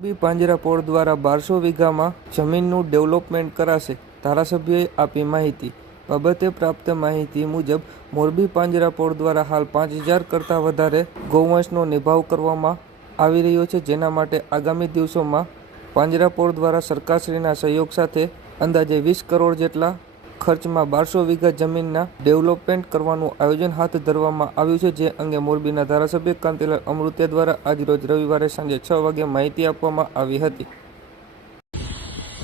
મોરબી પાંજરાપોળ દ્વારા 1200 વીઘામાં જમીનનું ડેવલપમેન્ટ કરાશે. ધારાસભ્યએ આપી માહિતી. બાબતે પ્રાપ્ત માહિતી મુજબ મોરબી પાંજરાપોળ દ્વારા હાલ 5000 કરતાં વધારે ગૌવંશનો નિભાવ કરવામાં આવી રહ્યો છે, જેના માટે આગામી દિવસોમાં પાંજરાપોળ દ્વારા સરકારશ્રીના સહયોગ સાથે અંદાજે 20 કરોડ જેટલા ખર્ચમાં 1200 વીઘા જમીનના ડેવલપમેન્ટ કરવાનું આયોજન હાથ ધરવામાં આવ્યું છે, જે અંગે મોરબીના ધારાસભ્ય કાંતિલાલ અમૃતિયા દ્વારા આજરોજ રવિવારે સાંજે 6 વાગે માહિતી આપવામાં આવી હતી.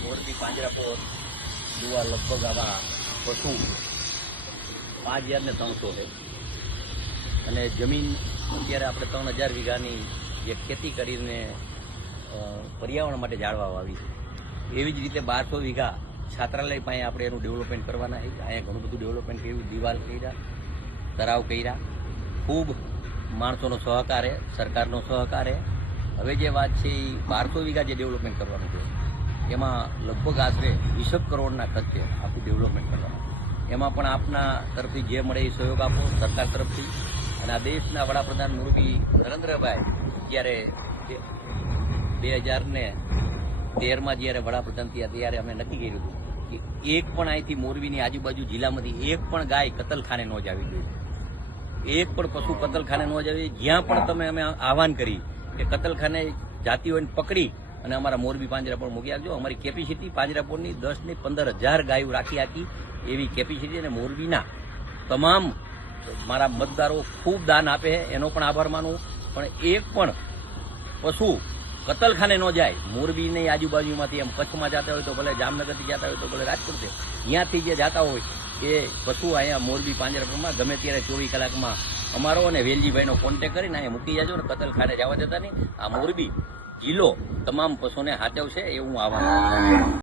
મોરબી પાંજરાપોળ જોવા લગભગ આવા પશુ 5300 છે અને જમીન અત્યારે આપણે 3000 વીઘાની જે ખેતી કરીને પર્યાવરણ માટે જાળવવા આવી છે. એવી જ રીતે 1200 વીઘા છાત્રાલય પાસે આપણે એનું ડેવલપમેન્ટ કરવાના છે. અહીંયા ઘણું બધું ડેવલપમેન્ટ કર્યું, દિવાલ કર્યા, તળાવ કર્યા, ખૂબ માણસોનો સહકાર છે, સરકારનો સહકાર છે. હવે જે વાત છે એ 1200 વીઘા જે ડેવલપમેન્ટ કરવાનું છે એમાં લગભગ આશરે 20 કરોડના ખર્ચે આખું ડેવલપમેન્ટ કરવાનું. એમાં પણ આપના તરફથી જે મળે એ સહયોગ આપો સરકાર તરફથી. અને આ દેશના વડાપ્રધાન મોરબી નરેન્દ્રભાઈ જ્યારે 2013માં જ્યારે વડાપ્રધાન થયા ત્યારે અમે નક્કી કર્યું હતું કે એક પણ અહીંથી મોરબીની આજુબાજુ જિલ્લામાંથી એક પણ ગાય કતલખાને ન જવી જોઈએ, એક પણ પશુ કતલખાને ન જવી. જ્યાં પણ તમે અમે આહવાન કરી કે કતલખાને જાતી હોય પકડી અને અમારા મોરબી પાંજરાપોળ મૂકી આપજો. અમારી કેપેસિટી પાંજરાપોળની 10 ને 15,000 ગાયો રાખી એવી કેપેસિટી. અને મોરબીના તમામ મારા મતદારો ખૂબ દાન આપે છે, એનો પણ આભાર માનું. પણ એક પણ પશુ કતલખાને ન જાય. મોરબીની આજુબાજુમાંથી એમ કચ્છમાં જતા હોય તો ભલે, જામનગરથી જતા હોય તો ભલે, રાજકોટથી, ત્યાંથી જે જતા હોય એ પશુ અહીંયા મોરબી પાંજરાપોળમાં ગમે ત્યારે 24 કલાકમાં અમારો અને વેલજીભાઈનો કોન્ટેક કરીને અહીંયા મૂકી જાજો ને કતલખાને જવા દેતા નહીં. આ મોરબી જિલ્લો તમામ પશુને હાચવશે એવું આહવાન.